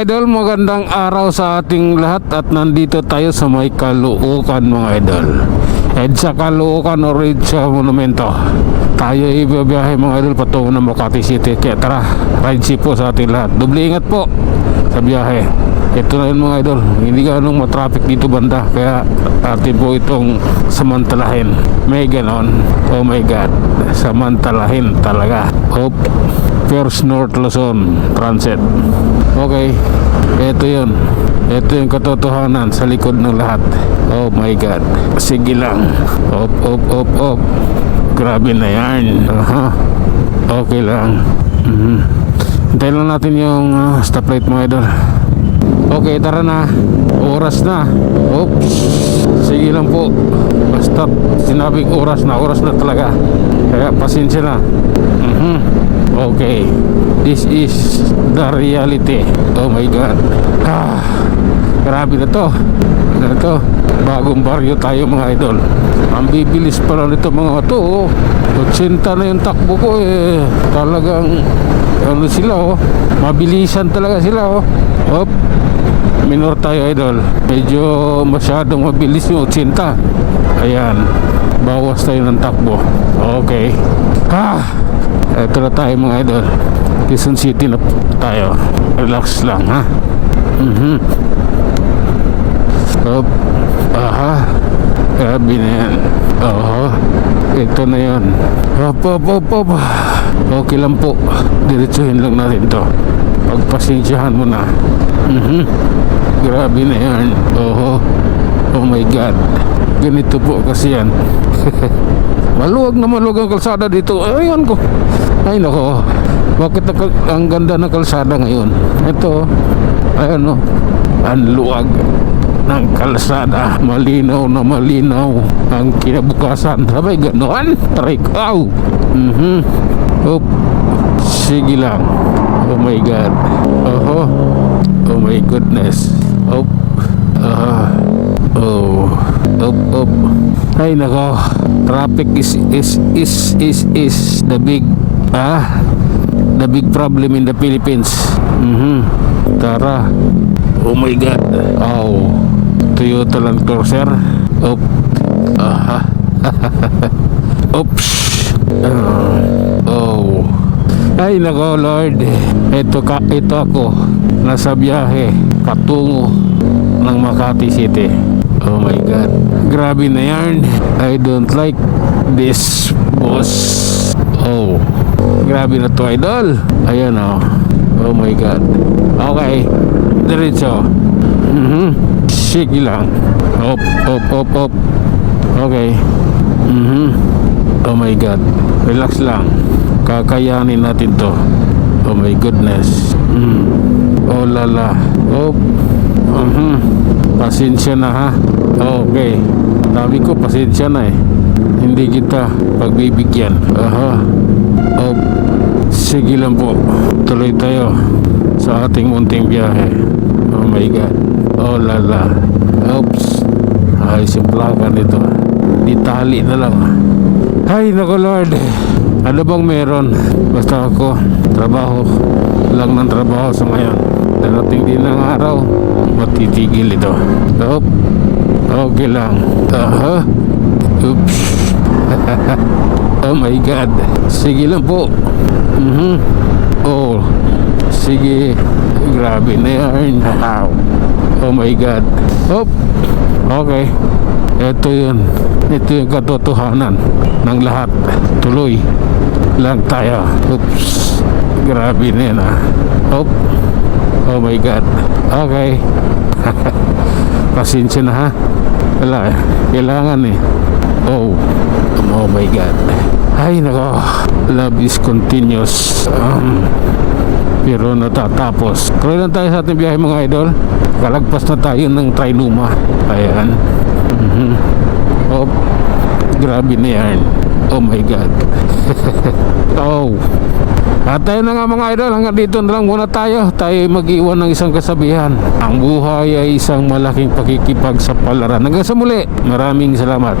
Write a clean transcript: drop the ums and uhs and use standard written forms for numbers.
mga idol, magandang araw sa ating lahat at nandito tayo sa may Caloocan mga idol. EDSA Caloocan or EDSA Monumento. Tayo ibibiyahe mga idol patungo ng Makati City. Kaya tara, ride safe po sa ating lahat. Doble ingat po sa biyahe. Ito na yun mga idol, hindi ganong matraffic dito banda, kaya atin po itong samantalahin. May ganon, oh my god, samantalahin talaga. Hope First North Luzon Transit. Okay, ito yun, ito yung katotohanan sa likod ng lahat. Oh my god, sige lang. Op. Grabe na yan. Okay lang. Hintayin lang natin yung stoplight mga idol. Okay, tara na. Oras na. Oops. Sige lang po. Basta sinabing oras na talaga. Kaya pasensya na. Okay. This is the reality. Oh my god. Grabe na to. Bagong baryo tayo mga idol. Ang bibilis pala nito mga to. 80 na yung takbo ko eh. Talagang ano sila oh. Mabilisan talaga sila oh. Hop. Minor tayo idol. Medyo masyadong mabilis yung 80. Ayan. Bawas tayo ng takbo. Okay. Ito na tayo mga idol. Quezon City na tayo. Relax lang ha. Hop. Grabe na yan. Ito na yan. Hop. Okay lang po. Diretsuhin lang natin to. Pagpasensyahan mo na. Grabe na yan. Oh my god. Ganito po kasi yan. Maluwag ang kalsada dito. Ayan ko. Ay nako. Bakit ang ganda ng kalsada ngayon? Ito. Ayan o. Ang luwag ng kalsada. Malinaw na malinaw ang kinabukasan. Sabay gano'n. Try ko. Hop. Sige lang. Oh my god. Oh my goodness. Up. Up. Ay nako. Traffic is the big problem in the Philippines. Tara. Oh my god. Toyota Land Cruiser. Up. Oops. Ay nako Lord. Ito ako nasa biyahe patungo ng Makati City. Oh my god. Grabe na yan. I don't like this boss. Grabe na to idol. Ayan oh my god. Okay. Diretso. Sige lang. Op. Okay. Oh my god. Relax lang. Kakayanin natin to. Oh my goodness. Oh lala. Pasensya na ha. Okay. Sabi ko pasensya na eh. Hindi kita pagbibigyan. Sige lang po. Tuloy tayo sa ating munting biyahe. Oh my god. Oh lala. Oops. Ay simplakan nito. Ditali na lang. Ay nako Lord. Ano bang meron? Basta ako trabaho lang ng trabaho sa ngayon. Darating din ang araw, matitigil ito. Okay lang. Oops. Oh my god. Sige lang po. Sige. Grabe na yan. Oh my god. Okay. Ito yung katotohanan ng lahat. Tuloy lang tayo. Oops. Grabe na yan Oh my god. Okay. Pasensya na ha. Wala kailangan eh. Oh my god. Ay nako. Love is continuous. Pero natatapos. Tuloy lang tayo sa ating biyahe mga idol. Kalagpas na tayo ng Trinoma. Ayan. Grabe na yan. Oh my god. At tayo na nga mga idol, hanggang dito na lang muna tayo. Tayo mag-iwan ng isang kasabihan. Ang buhay ay isang malaking pakikipagsapalaran. Hanggang sa muli, maraming salamat.